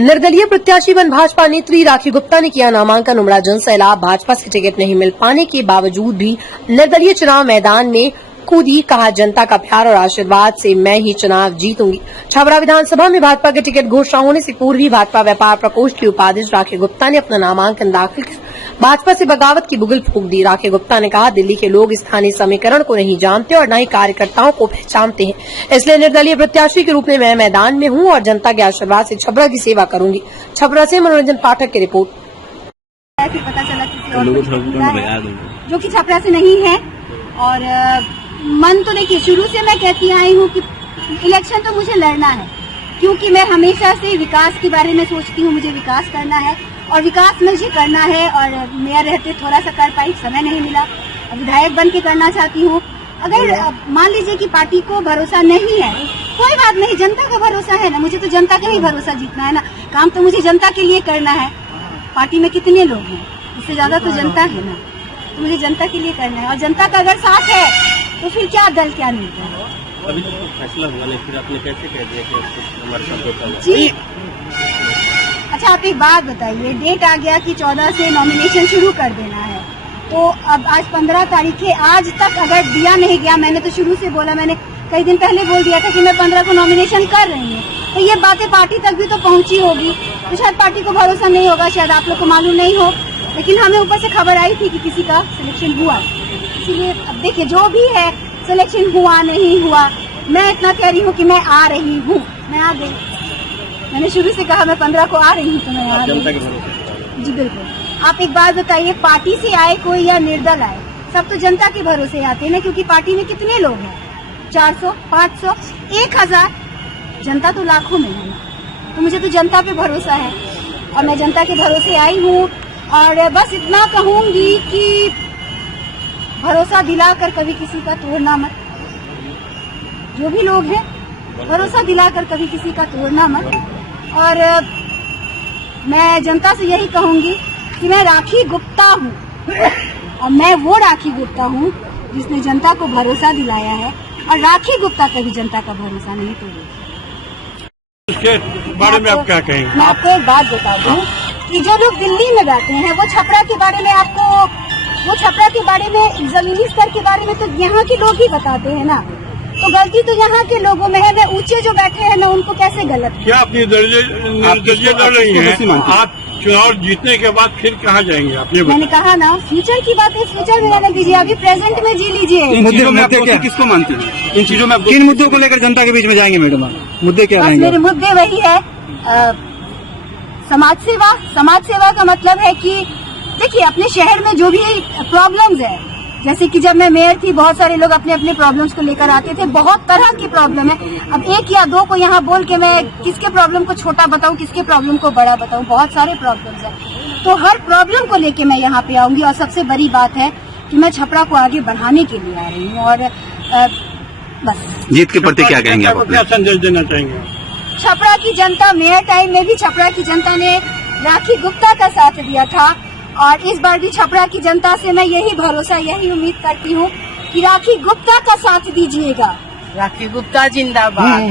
निर्दलीय प्रत्याशी बन भाजपा नेत्री राखी गुप्ता ने किया नामांकन। उमड़ा जनसैलाब। भाजपा से टिकट नहीं मिल पाने के बावजूद भी निर्दलीय चुनाव मैदान में कूदी। कहा, जनता का प्यार और आशीर्वाद से मैं ही चुनाव जीतूंगी। छबरा विधानसभा में भाजपा के टिकट घोषणा होने से पूर्व ही भाजपा व्यापार प्रकोष्ठ की उपाध्यक्ष राखी गुप्ता ने अपना नामांकन दाखिल कर भाजपा से बगावत की बुगल फूंक दी। राखी गुप्ता ने कहा, दिल्ली के लोग स्थानीय समीकरण को नहीं जानते और न ही कार्यकर्ताओं को पहचानते हैं, इसलिए निर्दलीय प्रत्याशी के रूप में मैं मैदान में हूं और जनता के आशीर्वाद से छबरा की सेवा करूंगी। छबरा से मनोरंजन पाठक की रिपोर्ट। पता चला जो कि छपरा से नहीं है और मन तो देखिए, शुरू से मैं कहती आई हूँ कि इलेक्शन तो मुझे लड़ना है, क्योंकि मैं हमेशा से विकास के बारे में सोचती हूँ। मुझे विकास करना है और विकास मुझे करना है, और मेयर रहते थोड़ा सा कर पाई, समय नहीं मिला। विधायक बन के करना चाहती हूँ। अगर मान लीजिए कि पार्टी को भरोसा नहीं है, कोई बात नहीं, जनता का भरोसा है ना। मुझे तो जनता का ही भरोसा जीतना है ना। काम तो मुझे जनता के लिए करना है। पार्टी में कितने लोग हैं, इससे ज्यादा तो जनता है ना, तो मुझे जनता के लिए करना है। और जनता का अगर साथ है तो फिर क्या दल क्या मिलता है। अभी तो फैसला हुआ नहीं, फिर आपने कैसे कह दिया कि हमारे साथ होता है? जी अच्छा, आप एक बात बताइए, डेट आ गया कि 14 से नॉमिनेशन शुरू कर देना है, तो अब आज 15 तारीख है, आज तक अगर दिया नहीं गया, मैंने तो शुरू से बोला, मैंने कई दिन पहले बोल दिया था कि मैं 15 को नॉमिनेशन कर रही हूँ, तो ये बातें पार्टी तक भी तो पहुंची होगी। तो शायद पार्टी को भरोसा नहीं होगा, शायद आप लोग को मालूम नहीं हो, लेकिन हमें ऊपर से खबर आई थी कि किसी का सिलेक्शन हुआ। इसीलिए अब देखिए, जो भी है, सिलेक्शन हुआ नहीं हुआ, मैं इतना कह रही हूँ कि मैं आ रही हूँ, मैं आ गई। मैंने शुरू से कहा मैं 15 को आ रही हूँ, तो मैं आ रही। जी बिल्कुल। आप एक बात बताइए, पार्टी से आए कोई या निर्दल आए, सब तो जनता के भरोसे आते हैं ना, क्योंकि पार्टी में कितने लोग हैं, 400, 500, 1000, जनता तो लाखों में है ना। तो मुझे तो जनता पे भरोसा है और मैं जनता के भरोसे आई हूँ। और बस इतना कहूंगी कि भरोसा दिलाकर कभी किसी का तोड़ना मत। जो भी लोग हैं, भरोसा दिलाकर कभी किसी का तोड़ना मत। और मैं जनता से यही कहूंगी कि मैं राखी गुप्ता हूँ, और मैं वो राखी गुप्ता हूँ जिसने जनता को भरोसा दिलाया है, और राखी गुप्ता कभी जनता का भरोसा नहीं तोड़ेगी। इसके बारे में आप क्या कहेंगे? मैं आपको एक बात बता दूं कि जो लोग दिल्ली में बैठे हैं, वो छपरा के बारे में आपको, वो छपरा के बारे में, जमीनी स्तर के बारे में तो यहाँ के लोग ही बताते हैं ना। तो गलती तो यहाँ के लोगों में है। मैं ऊंचे जो बैठे हैं ना, उनको कैसे गलत? क्या अपनी निर्दलीय लड़ रही हैं? आप चुनाव जीतने के बाद फिर कहाँ जाएंगे? आपने मैंने कहा ना, फ्यूचर की बात है, फ्यूचर में रहने दीजिए, अभी प्रेजेंट में जी लीजिए। इन चीजों में आप किसको मानती हैं? इन चीजों में किन मुद्दों को लेकर जनता के बीच में जाएंगे मैडम? मुद्दे क्या रहेंगे? मेरे मुद्दे वही है, समाज सेवा। समाज सेवा का मतलब है कि देखिए, अपने शहर में जो भी प्रॉब्लम्स है, जैसे कि जब मैं मेयर थी, बहुत सारे लोग अपने अपने प्रॉब्लम्स को लेकर आते थे। बहुत तरह की प्रॉब्लम है। अब एक या दो को यहाँ बोल के मैं किसके प्रॉब्लम को छोटा बताऊं, किसके प्रॉब्लम को बड़ा बताऊं, बहुत सारे प्रॉब्लम्स हैं। तो हर प्रॉब्लम को लेके मैं यहाँ पे आऊंगी। और सबसे बड़ी बात है कि मैं छपरा को आगे बढ़ाने के लिए आ रही हूँ। और बस जीत के प्रति क्या कहेंगे आप? क्या संदेश देना चाहेंगे? छपरा की जनता, मेयर टाइम में भी छपरा की जनता ने राखी गुप्ता का साथ दिया था, और इस बार भी छपरा की जनता से मैं यही भरोसा, यही उम्मीद करती हूँ कि राखी गुप्ता का साथ दीजिएगा। राखी गुप्ता जिंदाबाद।